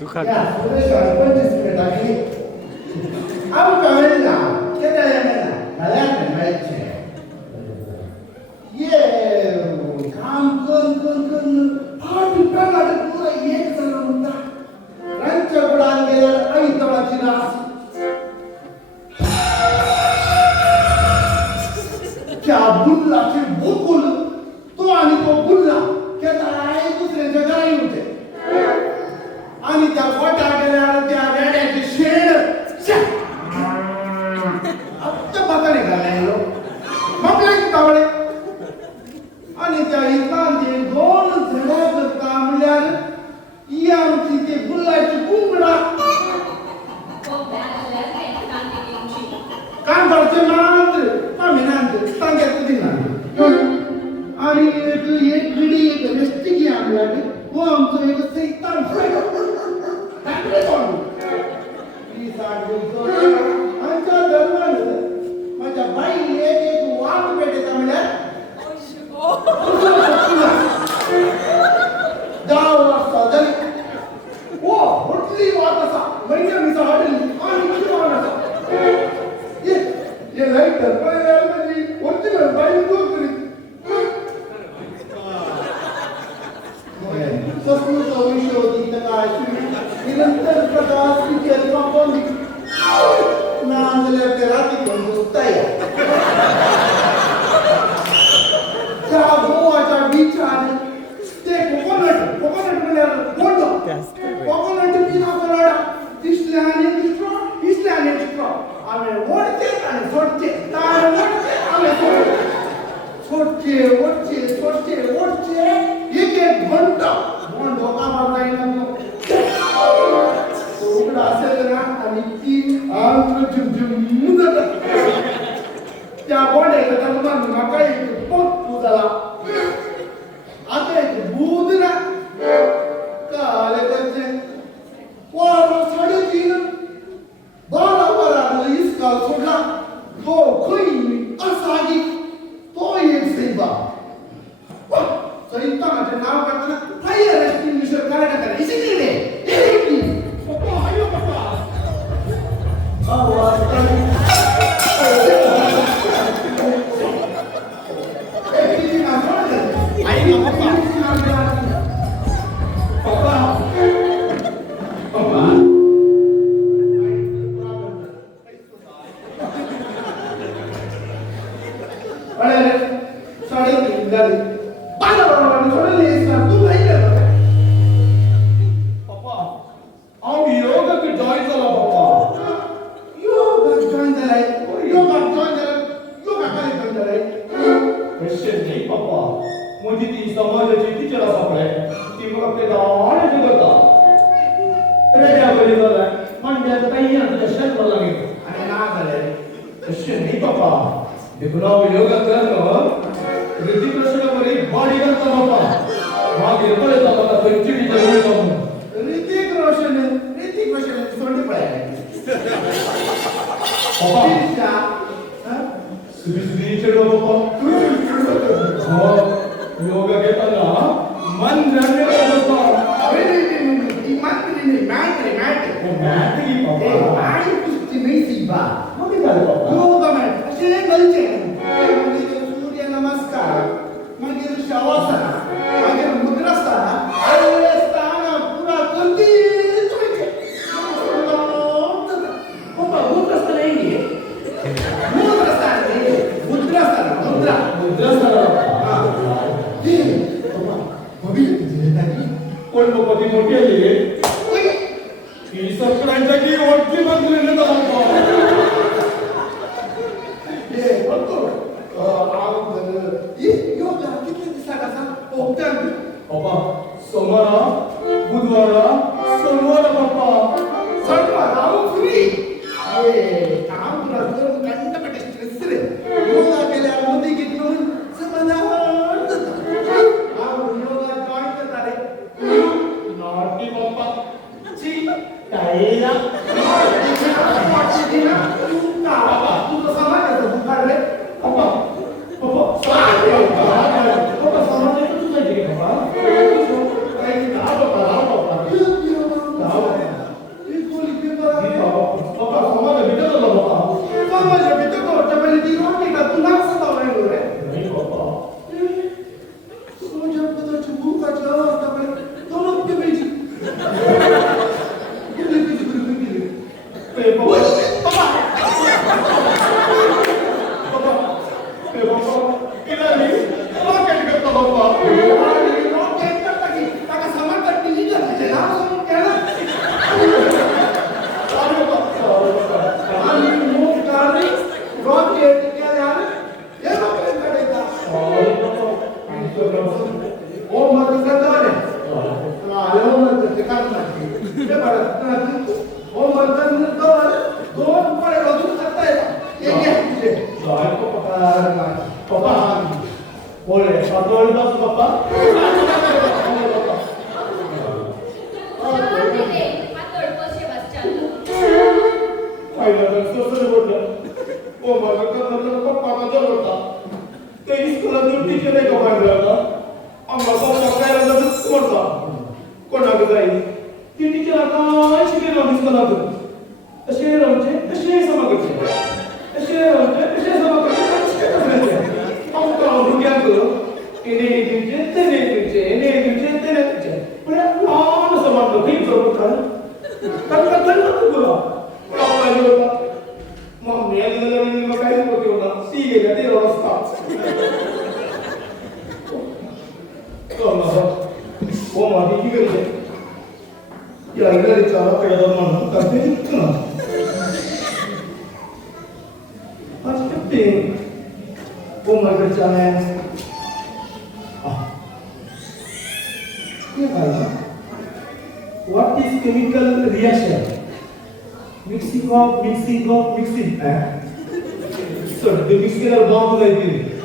तू खा Ya, sudah soal kunci sepeda ini. Aku kawin lah, kita yang mana? Kalian yang baca. Ye, काम कर, party plan ada pura एक sana मुद्दा. Ranca bulan gelar, आई तबला चिरास. क्या बुल्ला से बुकुल, तो आणि तो बुल्ला, क्या ताराई दुसऱ्यांच्या घरी होते. आणि त्या फोटा गेल्यावर त्या रेड्याची शेड आता पता निघाला मग तावडे आणि त्या एकांते दोन झड्या करता म्हणल्यार ही आमची ते बुल्लाची कुंबडा काम करते मांद पामिनांत सांगत दिना आणि एक घडी एक रस्ती आणला वो आमचं एक सैतान टाकले कोण ही सांगतो आमच्या दरम्यान माझ्या बाई एक वाट पेटेचा म्हणल्या 10 वाजता झाली ओ कुठली वाट असा म्हणजे मी साडली आणि किती वाट असा ये लाईट तर म्हणजे ओरिजिनल बाई दूर करी सस्मृत विषय होती काय निरंतर प्रकाश पिक्चर कंपाऊंड नांदल्या ते रात्री पण बसताय त्या गोवाच्या बीचार ते कोकोनट म्हणजे कोणतो कोकोनट पिना कोलाडा दिसल्याने दिसतो आम्ही ओढते आणि सोडते तार ओढते आम्ही सोडते एक घंटा म्हणून धोका मारला उघडा असेल ना आणि ती मुदत त्या बोड्याचा त्यांना नका एक पोट झाला आता एक बुध ना का आले त्यांचे वारा 3:30 12 इसका सोडला तो खैनी असागी तो एक सैबा सैतानाचे नाव करताना फायर एक्सटिंग्विशर करायला इसिले पप्पा आयो पप्पा आवाज What is chemical reaction? Mixing. So the mixing are bomb like this.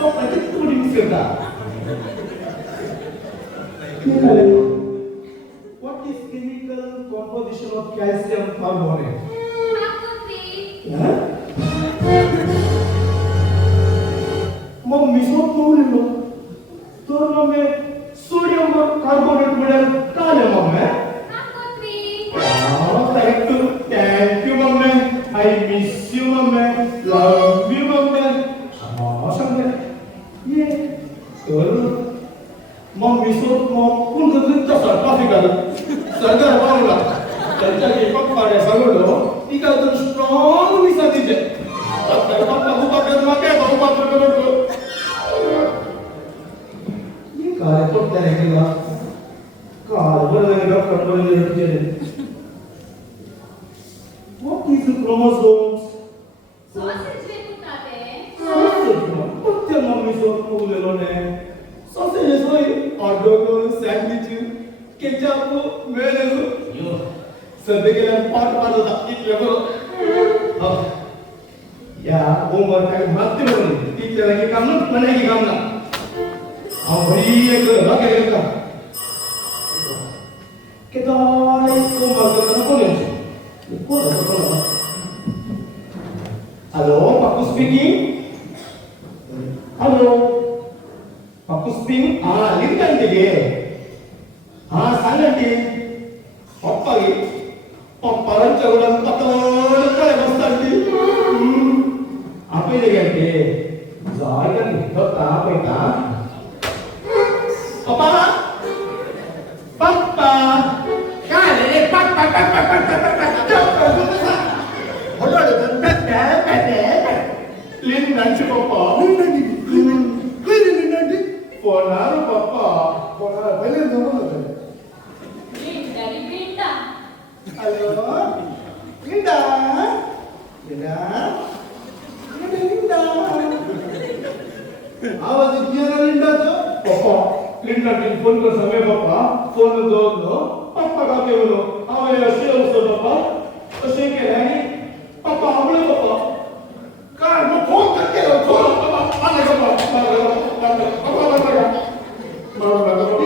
Oh, I think two mix करता. What is chemical composition of calcium carbonate? मग मिसळून बोललो तर मग सोडियम कार्बोनेट मिळेल काय मग thank you mummy I miss you mummy love you mummy सांगते ये तर मग मिसळून मग कोणतं तरी तसा ट्रॉफिक आलं सरकार पावला त्यांच्या एका पाड्या सांगलो ती काय तर स्ट्रॉंग मिसा तिथे पप्पा काय भाऊ पात्र करतो काय पडता नाही केला काय बरं नाही डॉक्टर बोलले होते What is the chromosomes? Sausage वे कुठाते पत्ते मम्मी सोबत बोललेलो ने sausage होय hot dog sandwich ketchup mayonnaise यो सध्या गेल्या पाठ होता इतले बरो या होमवर्क काय मागते बरो टीचर की काम ना म्हणे की काम ना भाई एक लगे का kita homework करना कोण आहे Halo, Pak speaking. Halo, Pak speaking. Linda ini. Sana di. Papa ini. Papa rancangan betul kan masa di. Apa ini lagi? Jangan kita apa itu? Papa. Papa. Kan ini papa. Linda papa. Linda. Ponar papa. Ponar. Beli dulu. Linda di Linda. Halo. Linda. Linda. Linda. आवाज दिया ना लिंडा तो पापा Linda telephone कर समय पापा phone दो पापा का के बोलो आवे असे उसो पापा असे के नाही पापा हमले पापा का मग फोन करके फोन पापा आले पापा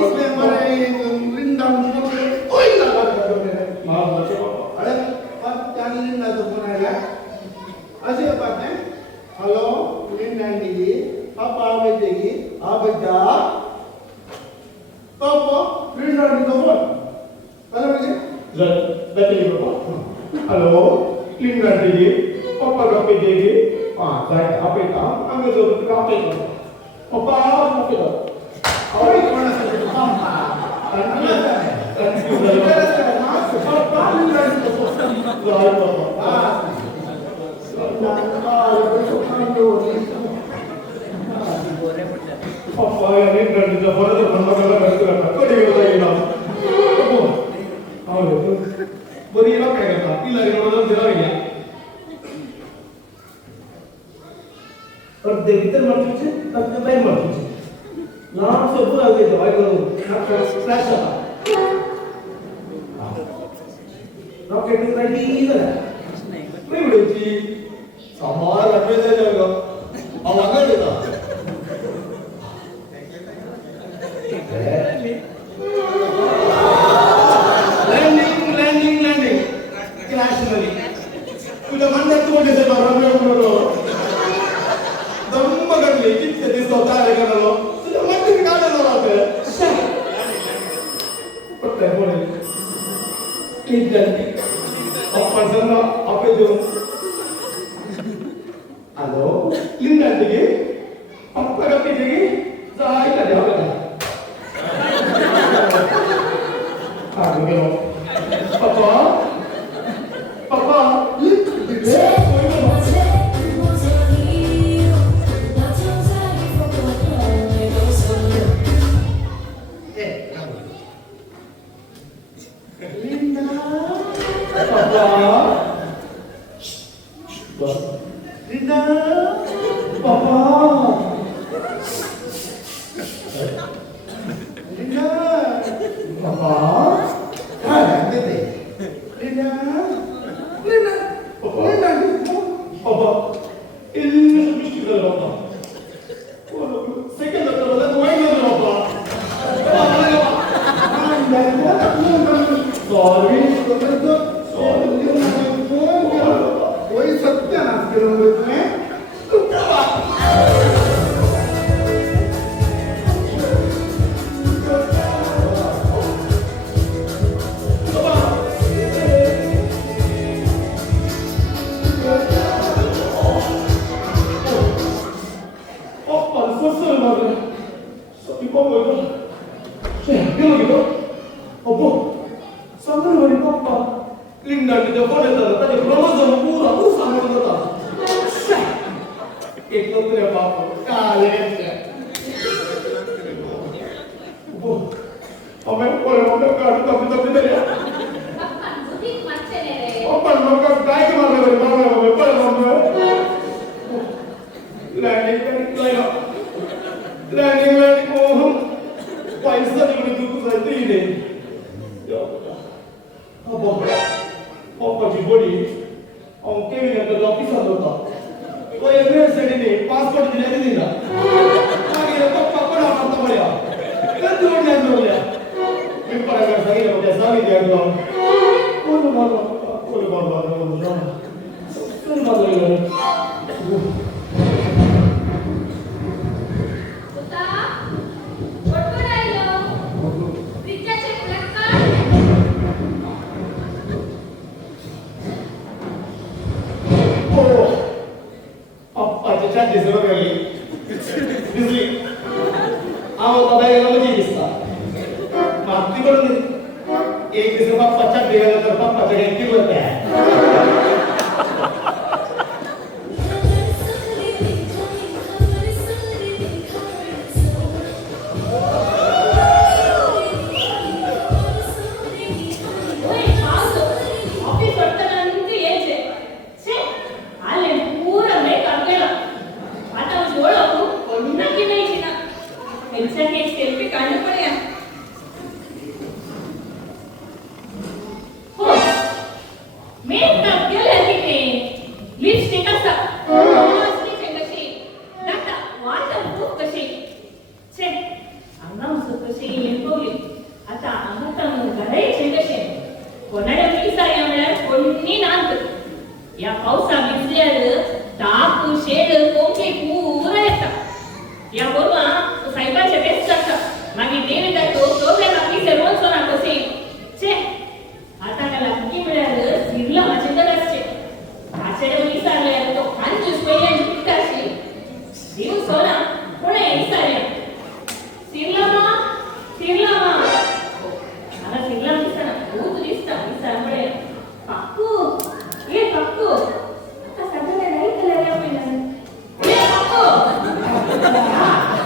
इसमें मरे लिंडा कोई लगा अरे अब क्या लिंडा तो फोन आया असे बात है हेलो लिंडा नी पापा आवे देगी आ बेटा पापा लिंडा नी तो फोन पहले मुझे बैठिए पापा हेलो लिंडा नी पापा का पे देगी हां जाए आपे काम हमें तो काम पे पापा आपे तो और एक बड़ा सा पापा पापा लिंडा नी तो फोन जाए पापा Papa yang ini dari Jepang itu nama kalau bergerak, kau dia kata ini apa? Itu beri apa kayak kata? Ilah ini orang jalan ya. और देवतर मर चुके, तब तो भाई मर चुके। नाम से बुरा लगे तो भाई को फ्लैश आता। रॉकेट रेडी झाला मी म्हणची समार आपले जागा आवाज येता लँडिंग क्रॅश मध्ये तुझ्या म्हणण्यात तू म्हणते दम्म घडली किती दिवस होता रे करालो तुझ्या म्हणते काढायला लागतं पटतंय बोले ठीक झाली आपण सर्व आपले देऊन हॅलो लिंक आणते की पप्पा का पिते की जाय का द्यावं का गेलो पप्पा पप्पा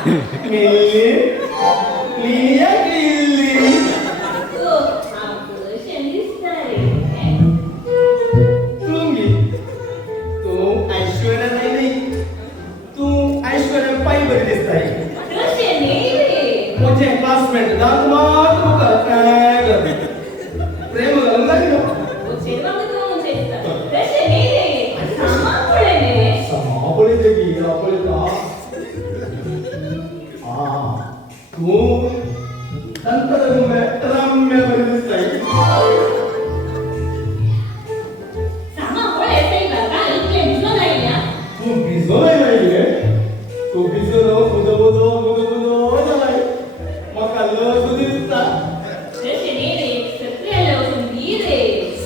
Yeah.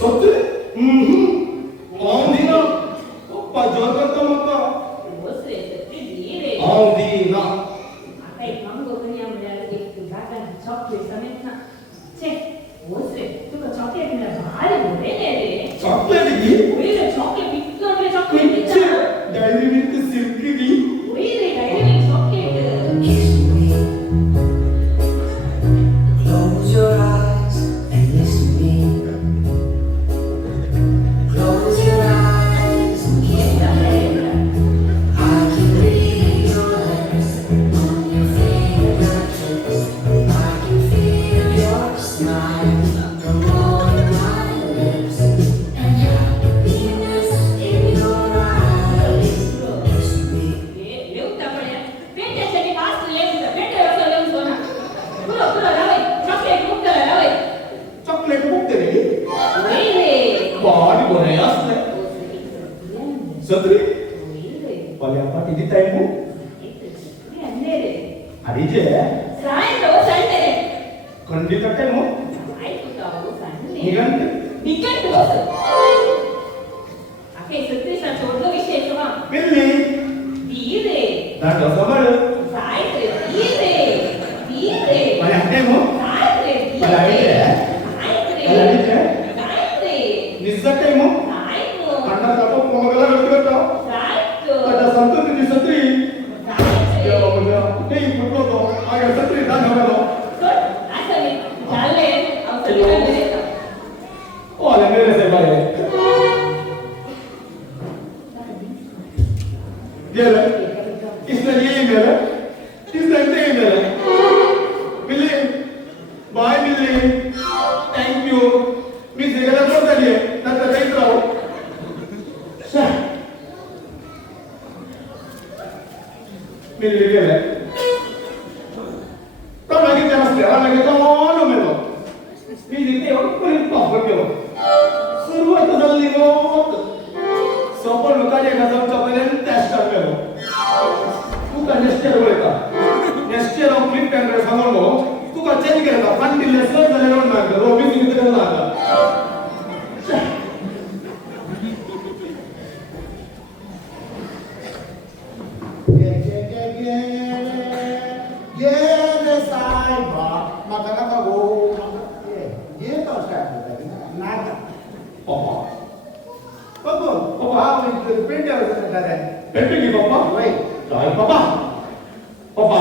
सत्य औंधीना पप्पा जोर करतो मग ओसरे सत्री धीरे औंधीना आता एक मंगो कन्या मिळाला एक तुझ्याकडे चॉकलेट समेत ना छे ओसरे तुका चॉकलेट मिळाला भारी बोले रे चॉकलेट गी ओरे चॉकलेट विकतोरे चॉकलेट किती डायरी मिल्क सिल्की गी ओरे diary chocolate Kiss me. Close your eyes and listen to me. Close your eyes and kiss me. I can read your lips on your fingertips. I can feel your smile come on my lips and happiness in your eyes. Kiss me. येऊता पड्या पेट्यासाठी pass येऊता पेट्या असं येऊन सोना पुरो पुरो रावे chocolate मुक्त रावे chocolate मुक्त रे ओरे बॉडी बरे असले सत्री ओरे पल्या पाटी दी टाइम अरे जे सायंकाळ संडे खंडित टाइम सायंकाळ संडे निगंट वीकेंड बस आके सत्रीसा छोडलो विषय किंवा बिल्ली धीरे दाट सबर सायंकाळ धीरे धीरे पल्या टाइम सायंकाळ पल्या धीरे पल्या जे सायंकाळ निस्सा टाइम सायंकाळ अण्णा जातो कोमगला व्यक्त करतो सायंकाळ आता सांगतो तुझी सत्री सायंकाळ म्हणजे नाही फुटलो तो माझ्या सत्री दान हवलो असं मी चालले औषधी वगैरे ओ आले मेरे से बाय गेले इसने ये मेरे इसने ये मेरे बिल्ली बाय बिल्ली थैंक यू मी जेगला कोण झाली नंतर जाईत राहू बिल्ली गेले तो मागे त्या नसल्या मागे तो नो मेलो मी जिथे कोणी पापड केलो सुरुवात झाली मग सोपं लोकांच्या एका चौकापर्यंत टेस्ट केलो तुका नेस्टर वळता नेस्टर ऑफ क्लिप कॅमेरा सांगलो तुका चेंज केला फंड दिले सर झाले म्हणून नागलो रोबी तुम्ही तर Nagla Ye sai ba makanaka go ye to sa nada पप्पा bago wow itu printer ada पेटी की पप्पा wait काय पप्पा पप्पा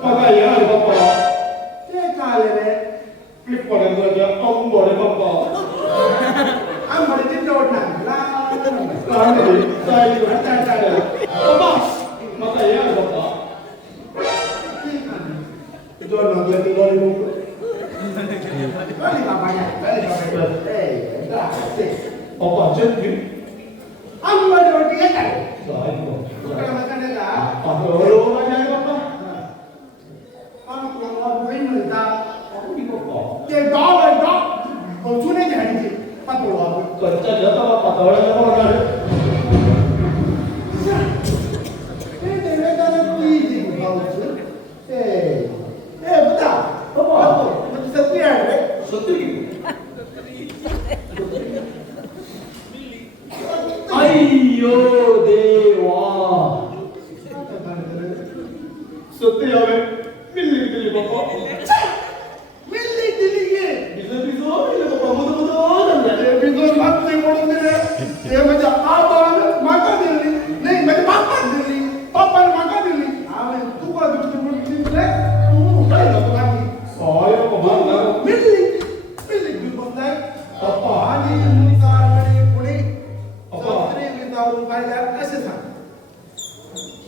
पप्पा या रे पप्पा ye kale re फ्लिप करे गया कम बड़े पप्पा am bari tin do na la काय रे काय रे पप्पा मका या रे पप्पा itu no dia tinggal di muka kali bapaknya eh dah sih पप्पा चेक की am bari roti ya kan काय रे kalau makan dah पप्पा रो ना जाए पप्पा am kalau bukan mereka aku di pप्पा dia dog kalau sudah jadi sih patut aku कच्चा जाता पप्पा तवड़ा जाता पप्पा सत्य की अय्यो देवा सत्य यावे बिल्ली बिल्ली पप्पा बिल्ली बिल्ली पप्पा मुझे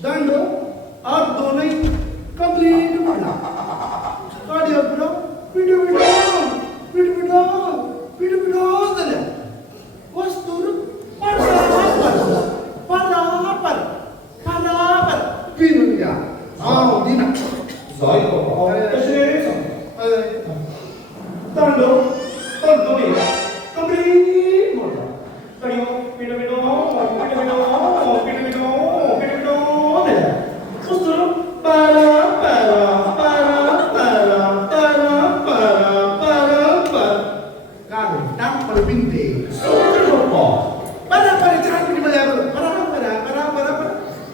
दंड और दोनों कंप्लीट पढ़ना कार्डियो ब्रो वीडियो झाल्या वस्तूर परापर पिनून घ्या दिना जाय पप्पा कशे तांडो तांडो मी कंप्लीट मोडला कडियो पिडो दे सुसुर पारा काढून टाक pinti. Sudah kok. Pada jangan pergi belajar. Pada.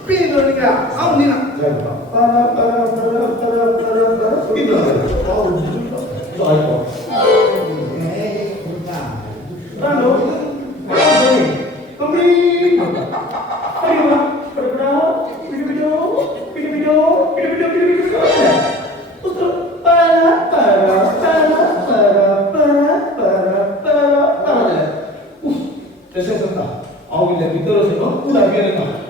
Pintu ni kah? Awak ni nak. Pada. Pintu. Oh, soal kok. Lalu, kami. Ayo, Saya senang. Awak lihat itu terus, udah biarin lah.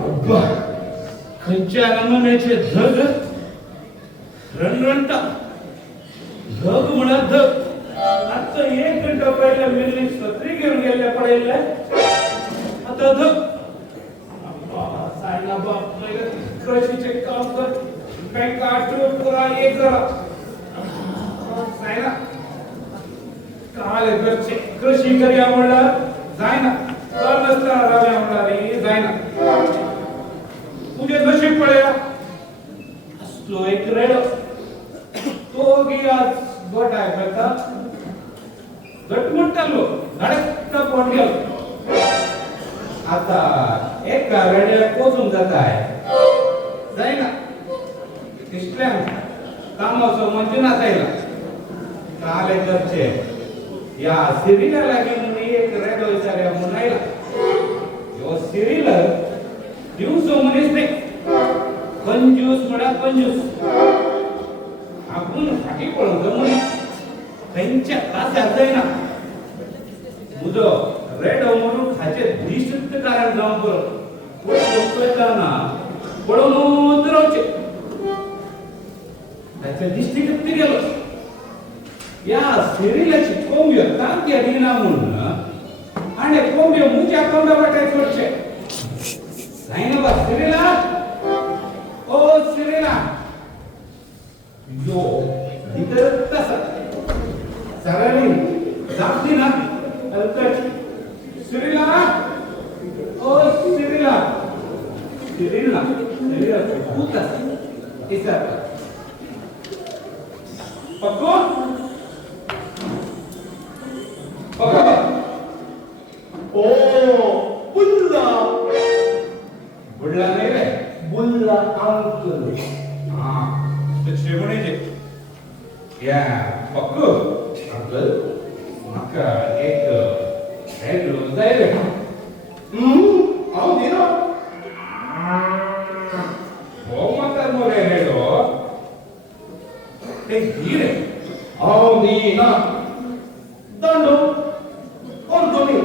अब्बा खंयच्या नमुन्याचे धग रणरणता धग म्हणा धग आता 1 घंटा पहिला मिरली सत्री घेऊन गेल्या पडायला आता धग अब्बा सायला बाप कृषीचे काम कर बँक आठवड करा एक जरा सायला काल घरचे कृषी करूया म्हणला जायना कर नसता राव्या म्हणणारी जायना तुझे नशीब पडया असलो एक रेड तो गी आज गोट आहे करता घटमुट्टलो धडक कोण गेलो आता एक रेड्या पोचून जात आहे जायना इस्लाम कामाचं मंजुनाथ आहे काल घरचे या सिरीला लागे म्हणून एक रेड विचारया म्हणायला यो सिरीला दिवसो मनीस नाही कंजूस म्हणा कंजूस आपण फाटी पळवतो म्हणून त्यांच्या तासात जाईना मुदो रेड म्हणून खाचे निश्चित कारण जाऊन करताना पळवून रावचे त्याच्या दिसती किती गेलो या सिरिलाची कोंब्य तांक्या दिना म्हणून आणि कोंब्य मुच्या कोंब्या वाटाय सोडचे नाही ना बा सिरिला ओ सिरिला यो इतर तसा सरांनी जापली ना अलकट सिरिला ओ सिरिला सिरिला सिरिला पुता इसा पक्को पक्को ओ बुल्ला बुडला नाही रे बुल्ला अंकल. हा ते शेवणीचे या पक्को अंकल. माका एक रेड जाय रे आओ दे ना. हो मातर मोरे रेडो ते गिरे आओ दे ना. दंडो. और तुम्ही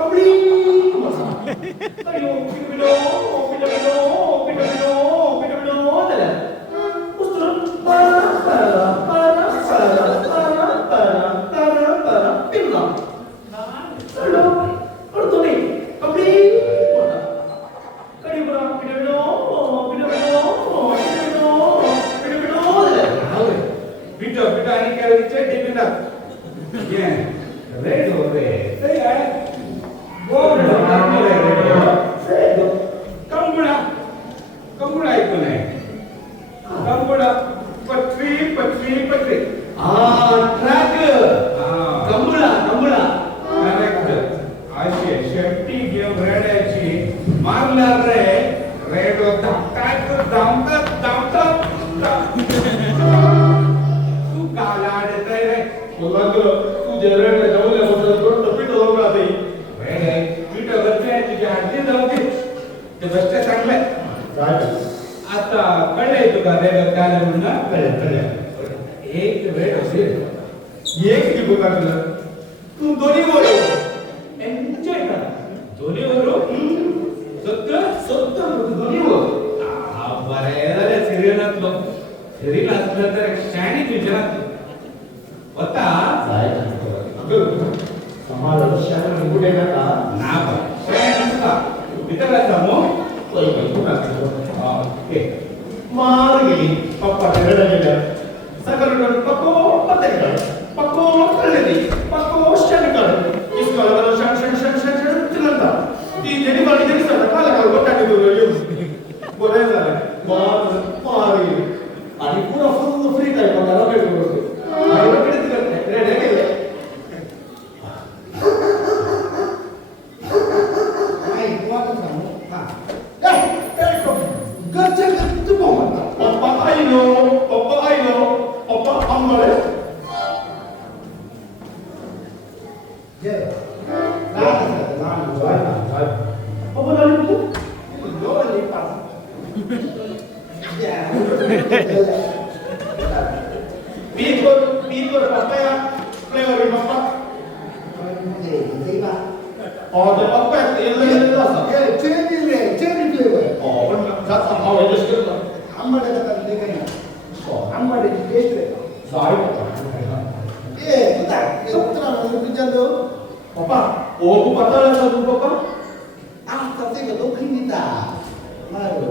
अबडी मसा. अयो पिडो दला. उस्तर para पिल्ला. दंडो. और तुम्ही अबडी मसा. कडी बरा पिडो दला. बिटो आणि कॅलरीचे टिफिन ये रेड हो रे सही आहे बोल रे रेड कंबुडा ऐकून आहे कंबुडा पटरी ट्रॅक. कमळा. करेक्ट अशी शेफ्टी घेऊन रेड्याची मारला रे रेड धावतात तू काला आडत आहे रे तू जेवढे जाऊन पीठ होऊन राहते. पीठ वरचे तुझ्या हातली जाऊ दे ते बसते चांगले आता कळलंय तुका रेड काय म्हणून कळलं. एक रेड असेल एक की बोला तू दोन्ही बोल एन्जॉय करा दोन्ही वरून सत्य दोन्ही बोल. बरं झालं सिरियलातलो सिरियल असलं तर शाणी गुजरात होता समाज शाळा कुठे नका ना शाणी नसता इतर असता मग मार गेली पप्पा रडायला सकाळ पप्पा पत्ते पप्पा कळले पप्पा शनिकाळ इसका शन शन शन शन शन चलता ती जरी बारी जरी सर काला काल गोटा बोलाय झाला मार गेली आणि पुरा फुल फ्री टाइम मला रॉकेट करतो आणि रॉकेट करते रेड गेले नाही कोण सांगू हा घरच्या घरी तू म्हणता पप्पा आई नो पप्पा आम्हाला जे लहान पप्पा झाली तू लोली पास पीर को पप्पा या फ्लेवर पप्पा और the papa ele asa cherry flavour oh पण जास्त भाव आहे जस्ट करतो आंबाडे का ते काही आंबाडे टेस्ट रे साई ए तुझा सत्रा तुझ्या पप्पा ओ तू पता आहे तू पप्पा आता ते तो खिंडीता मारो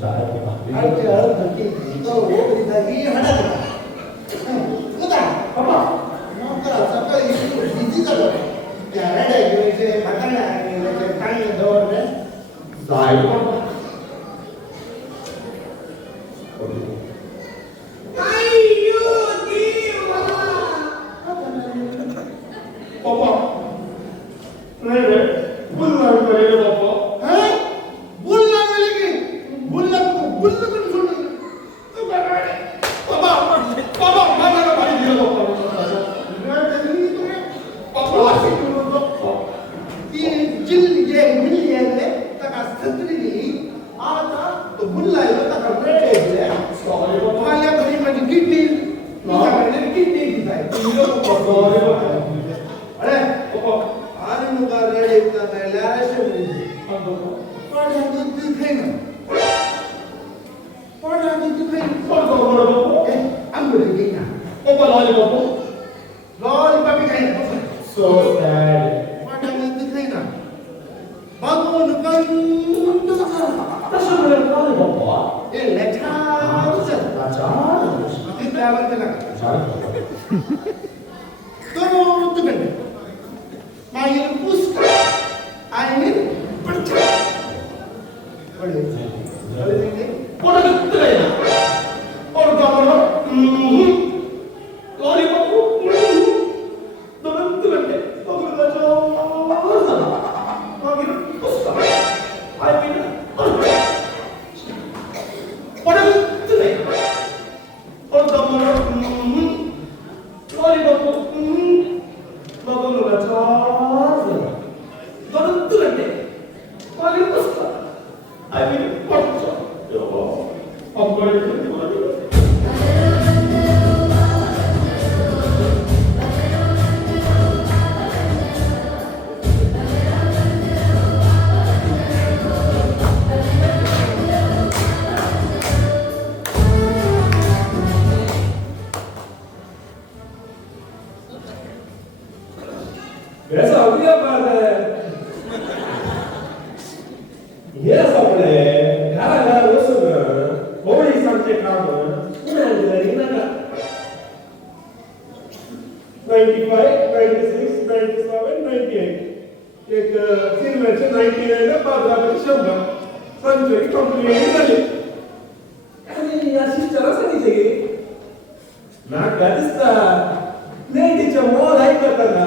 साई पप्पा आलते अर्ध की तो ओरी दागी हडा तुझा पप्पा नोकरा सकाळी बिझी झालो त्या रेडा घेऊन मकाना आणि कांगे दौडले साई पप्पा पप्पा नाही रे पुन्हा करे पप्पा हैं बोलना मिले की बोलना पण सुन तू काय पप्पा पप्पा मला भाई दिला पप्पा पप्पा अशी करू नको ती जिल्ली जे मिली आहे तका सत्रीली आता तो बुल्ला आहे तका रेड आहे सॉरी पप्पा माझ्या घरी माझी किडनी माझ्याकडे किडनी दिसाय अरे पप्पा आणि मुगा रेड इतना नाही लाशे म्हणजे पण दूध दिखाय ना पण दूध दिखाय आंबोली घेईना पप्पा लॉलीपॉप लॉलीपॉप काही सो सॅड पण दिखाय ना बाबून कंद तसं म्हणाल लॉलीपॉप ए लेखा अच्छा ती ड्रायव्हर केला तो तुकडे मागील पुस्तक आणि पडचे पडले कोण काय और गावलो लॉलीपॉप दोन तुकडे पकडला मागील पुस्तक आय मीन पडत नाही और गावलो लॉलीपॉप बघूनचा दोन तुकडे मागील पुस्तक आय मीन पडतो पकडले ऐसा हो गया बात है ये सापडे घरा बसून होळी सांगते काम पुन्हा घरी नका 95, 96, 97, 98 एक सिल्वरचे 99 बाजारात 100 सेंचुरी कंप्लीट झाली आणि या सिस्टरला सांगितले ना काय दिसता लेडीच्या मॉल ऐकताना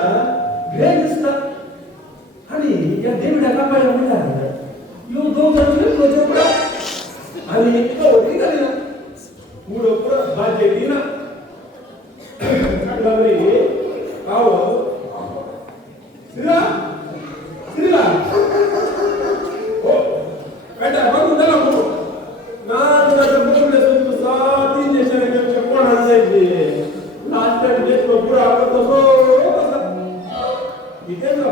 भेट दिसतात आणि या देवड्या कापायला म्हटलं यो दोन जण प्रोजेक्ट आणि कवडी झाली ना पुढं पुढं भाजी येते ना लागले आव श्रीला श्रीला हो बेटा बघून झाला भाऊ ना तुला तर बघून तू 7 इंजेक्शन कोण आणायचे लास्ट टाइम देखो पुरा करतो हो इथे ना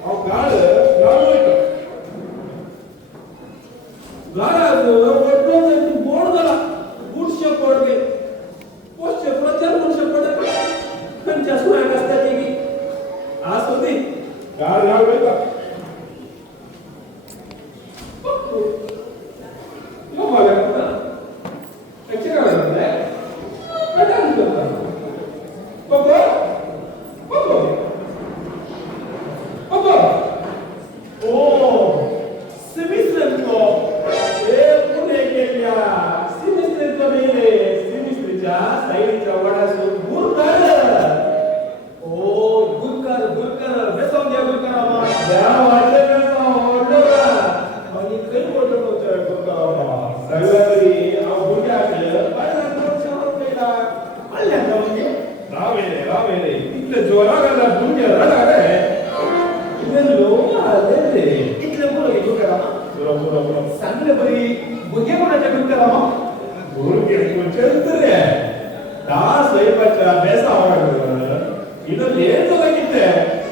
अहो गाड होतं गाड वडतो तू बोर्ड झाला गुडशे पडले पोस्टचे प्रचार वर्ष पडले त्यांच्या सुनाक असतात की आज होती गाड होतं 뭐 말했구나. 제가 그랬는데 빨리 줬다. 스미스는 또 왜 보내겠냐? 스미스는 또 내내 스미스자 사이자 와라서 물가를 물가를 몇 성이야 물가라마 야 완전해서 올라가 아니 그걸 올려놓을 줄 알고 사이와들이 물가를 빨리 들어오셔야 빨리 안 나오게 라면에 이틀 좋아하가나 문제라 그래 이건 너무 안 되네 이틀 모르게 물가라마 그럼 산들이 무게보다 작은 거라마 모르겠고 쩔더래 다 서해봤자 매사오라거든 이런 예도가 있대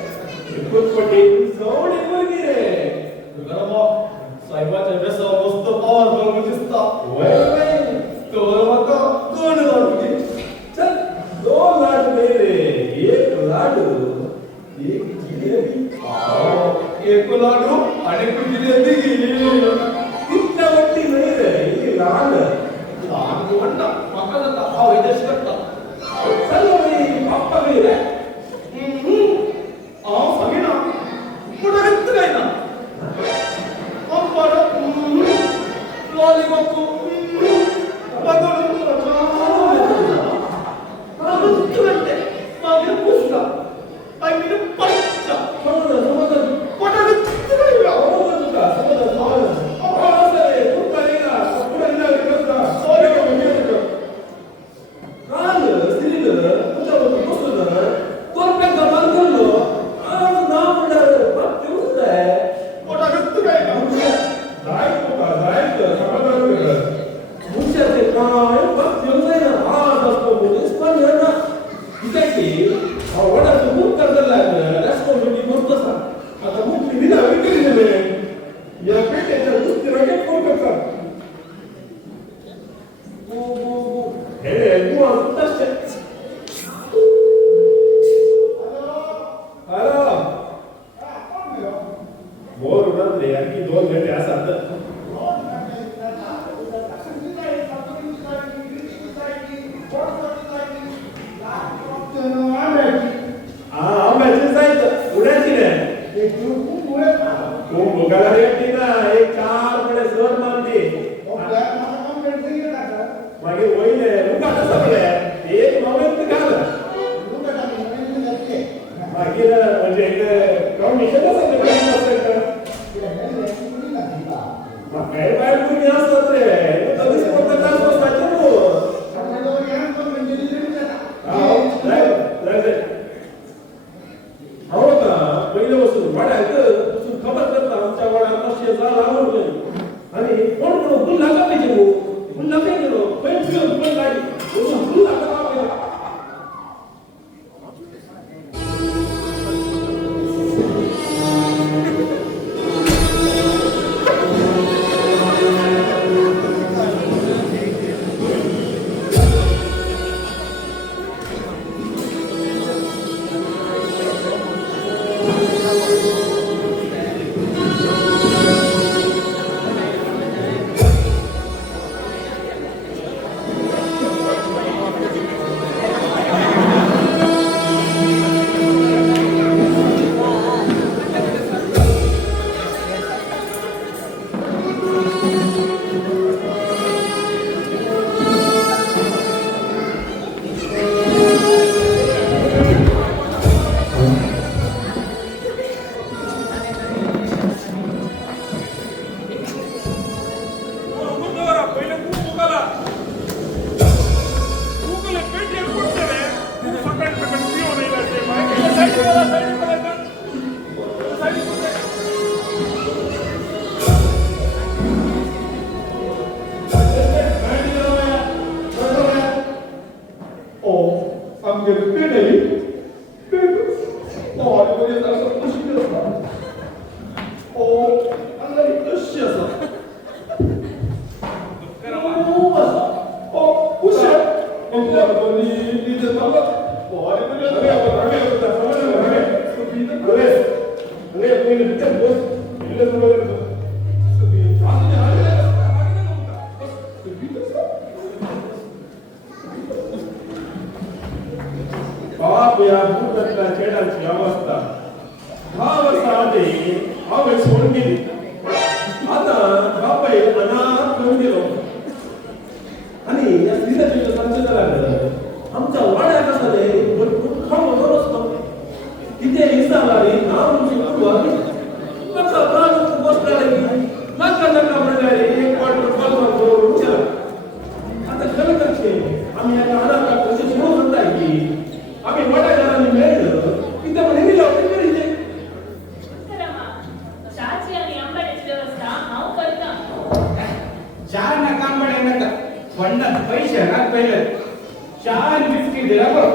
이것밖에 서울에 모르게 그거라마 서해봤자 매사 모스도 파워 보여줬어 왜 또라마가 또는 어떻게 자 놀라도 되네 예쁘라도 예쁘지레비 예쁘라도 아니 그 지레비기 진짜 멋지 너희들 이게 나는 나도 한다 바꿔졌다 이제 시켰다 살로니 바빠가 이래 상이나 뭐라는 뜨가 있나 아빠라 너리 먹고 바꿔는 거라 나는 뜨가 있대 나는 보수다 아이 미는 빠졌자 저는 뭐라는 뜨가 있나 어머니가 저는 알았어요 똑바리가 똑바리가 이랬다 소리가 뭐냐면 나는 스리는 혼자부터 보스는 꼴뱅가 만들러 나무를 맞추는데 뭐라는 뜨가 있나 나이도 잠깐만 문제한테 막 영상에는 나또 스파니아나 이 새끼 원하서 못 가달라면 레스포를 못 떠서 아까 못 비비다 왜 그러냐면 야 그때 저 무스tir하게 꼴뱅가 그래 누가 다시 알아 모르는데 여기 돈 내게 왔었다 엄마 진사이트 우라지네 공부가 되었구나 이 चार सर मानती मागे वहीने लुका कसं बरे एक मोमेंट घाल मागे म्हणजे एक कॉम्बिनेशन असं मग काय बाहेर तुम्ही असतात रे तरीच फक्त तास बसताचे हो का पहिल्यापासून वाड्याचं खबर करता आमच्या वाड्यात शेजार आवडले आणि कोण कोण फुल लागा पाहिजे फुल लागा गेलो पण फुल लागी फुल लागा पाहिजे Gracias. बाहेर अनाथ घेऊन गेलो आणि या स्त्रीला जेव्हा सांगता लागलं आमचा वाड्या कसा रे भरपूर खाऊ असतो तिथे इसालारी नाम सुरू कसा प्राण बसला रे नका नका म्हणाले एक वाट करून चला आता खरं करते आम्ही आता अनाथ कसे सुरू म्हणताय की आम्ही वाड्या घराने मिळलं की त्या नेहमी लावते करीचे चहाची आणि आंब्याची व्यवस्था हाव करता चहा नका आंबडे नका वंडन पैसे ना पहिले चहा आणि बिस्किट दिला बरं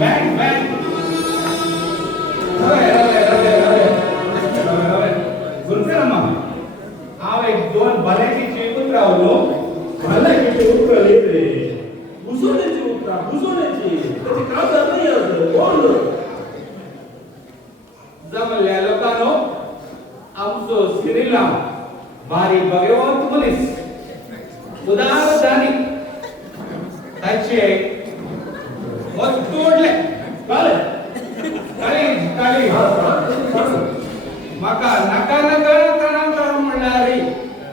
बँक बँक गुरुग्रामा हांव एक दोन भलायकी चेकून रावलो भलायकीचे उतर येते घुसवण्याची उतरा घुसवण्याची त्याची काळजा नाही असं बोल जमल्या लोकांनो आमचो श्रीराम भारी भगवंत मनीस उदार जाणी ताचे वस्तू ओढले काले काळी माका नका नका कणांचा म्हणणारी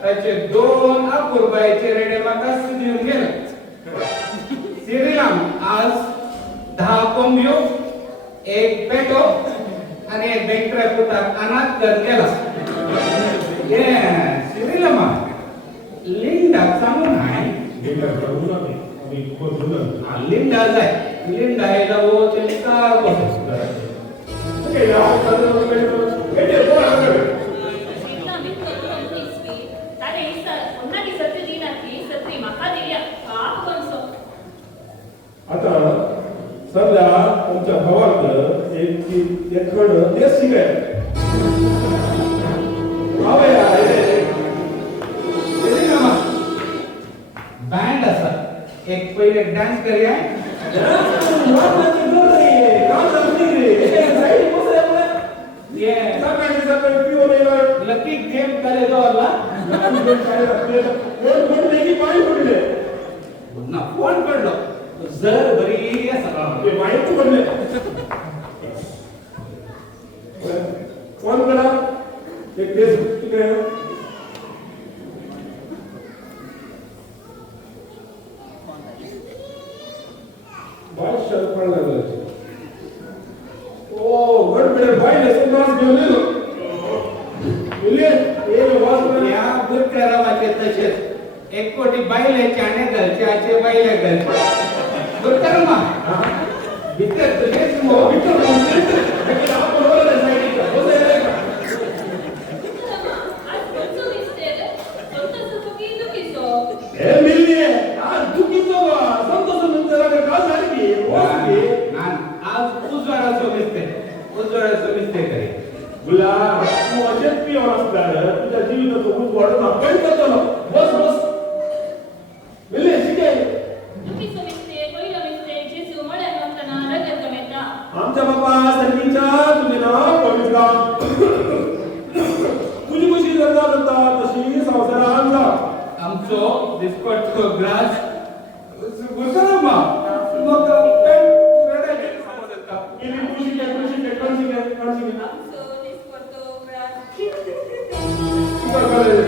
त्याचे दोन अपूर्वायचे रेडे माका सुदिवून गेले श्रीराम आज 10 कोंबियो एक पेटो आणि एक बेंट्रा पुताक अनाथ कर गेला ये श्रीरामा लिंडा सांगू नाही लिंडा जाय लिंडा यायला वो ते का बस एकदा मी करून दिसली तारे इसर पुन्हा ती सत्य दिनाची सत्री माका दिल्या पाप बनसो आता सध्या आमच्या भावात एक खड तेच शिकाय बँड असा एक पहिले डान्स करूया लकी गेम करे दोरला ना फोन पडलो जर बरी असा माहिती पडले फोन करा एक देश तिकडे बादशाह पडला जायचे ओ गडबड बाईले संन्यास घेऊन गेलो बोले ए वास या गुरुकरावाचे तसेच 1 कोटी बाईले चाणे घरचे बाईले घरचे गुरुकरमा भीतर तुझेच मो विक्टर लेकिन आप बोल रहे साइड का बोल रहे का आज बनसो दिसते रे स्वतःच चुकी चुकीसो ए मिलनी आज दुखीतो संतोष नंतर का झाली ओके आज उजवाडाचो मिस्टेक करे गुला माझेच पिओर असणार तुझ्या जीविताचं खूप वाढून आपण करतो बस बस मिलनी शिके चुकीसो मिस्ते पहिलो मिस्ते जेसू मळे म्हणताना रगत गमेता आमच्या बाबा सर्वीच्या तुझे नाव पवित्र तुझी कशी गरजा करता तशी संसारात जा आमचो दिसपटचो ग्लास गुरुकरमा मग रेडे समजता गेली तुझी कशी सो दिस फोटो ग्राफ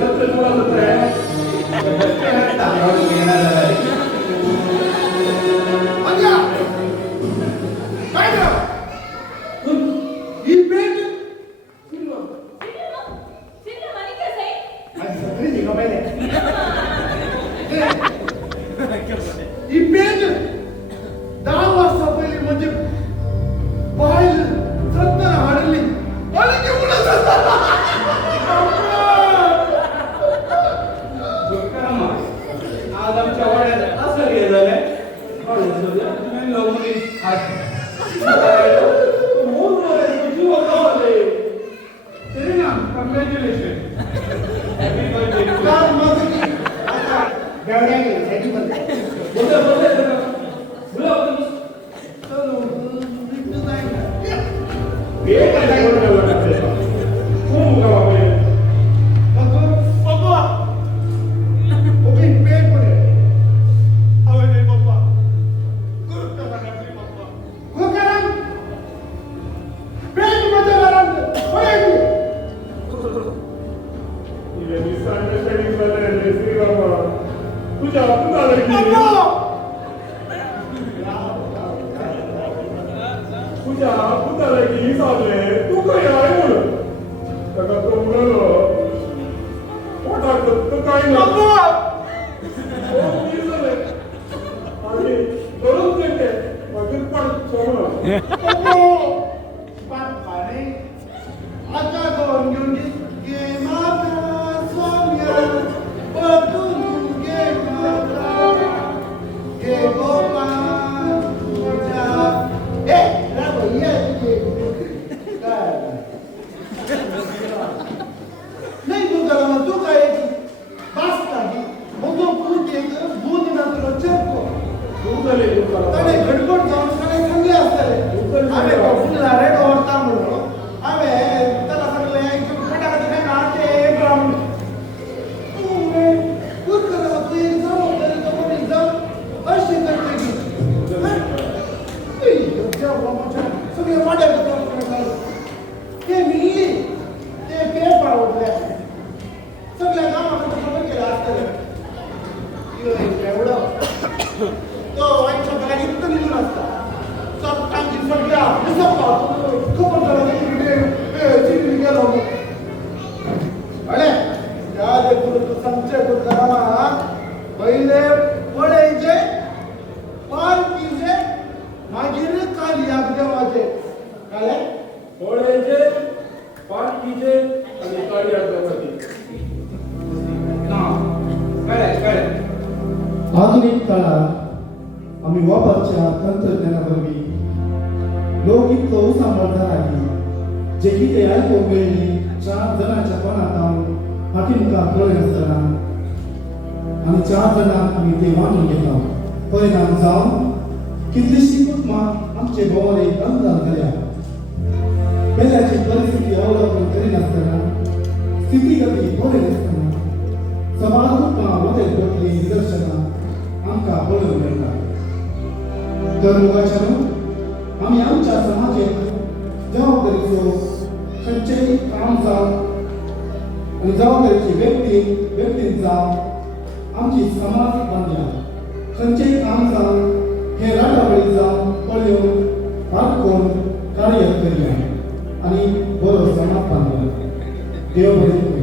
सत्य तुला सत्य आहे अजा काय रे ही पेट सिल्ला मालिका सही आज सगळी जिगा पाहिजे ही पेट 10 वर्षा पहिले म्हणजे बाहेर सत्तर हाडली आणि घेऊन गुरुकरमा आज आमच्या वाड्यात असं हे झालंय मी लोमुनी कॉंग्रॅच्युलेशन काल मग गाड्या साठी बनते पेट मध्ये तुझ्या पुतळ्याची साधले तू काय आहे म्हणून त्याला तो म्हणालो पोटात तर काही नाही आणि करून देते मागील पण पाणी आता दोन घेऊन घे माता स्वाम्या बदलून घे माता घे गोपाल तुझ्या ए राघव ये काय नाही तू जरा तू काय बास नाही मग तो पुढे दूध नंतर चेक ताणे गडबड जाऊन सगळे चांगले असतात आम्ही बघूनला रेड ओरता म्हणून आम्ही त्याला सांगले फटाका काय नाचे ब्राह्मण तू करा तू एक जाऊ तरी तो एकदम अशी करते की सगळे वाड्या ते मी ते पेपर आवडले सगळ्या गावाकडे खबर केलं असतं एवढं तो वाईट शब्दाला इतकं निघून असता सब कामची सगळ्या खबर गेलो अरे त्या देखील संचय करा पहिले पडायचे पार कीजे मागीर काल याद देवाचे काय पोळ्याचे पालखीचे आणि काळ्या गवती काय आधुनिक काळात आम्ही वापरच्या तंत्रज्ञानावरवी लोक इतको उसामळटा लागली जे कितें आयकूंक मेळ्ळी 4 जणांच्या कोणाक फाटी मुखार कळ्ळें नासतना आनी 4 जणांक आमी ते मानून घेता परिणाम जावन कितलीशीं कुटुंबां आमचे भोंवडेक अंधार जाल्या पेल्याची परिस्थिती अवलंबून करिनासतना स्थितीगती बरे नासतना समाज कुटुंबां वतेर पडली निदर्शनां आमकां पळोवंक मेळटा तर मुखाच्यान आमी आमच्या समाजात जबाबदारीचो खंयचेय काम जावं आनी जबाबदारीची व्यक्तीन जावं आमची समाज बांदल्या खंयचेय काम जावं हे राटावळी जावं पळयोवन पारखून कार्य करया आनी बरो समाज बांदला देव बरें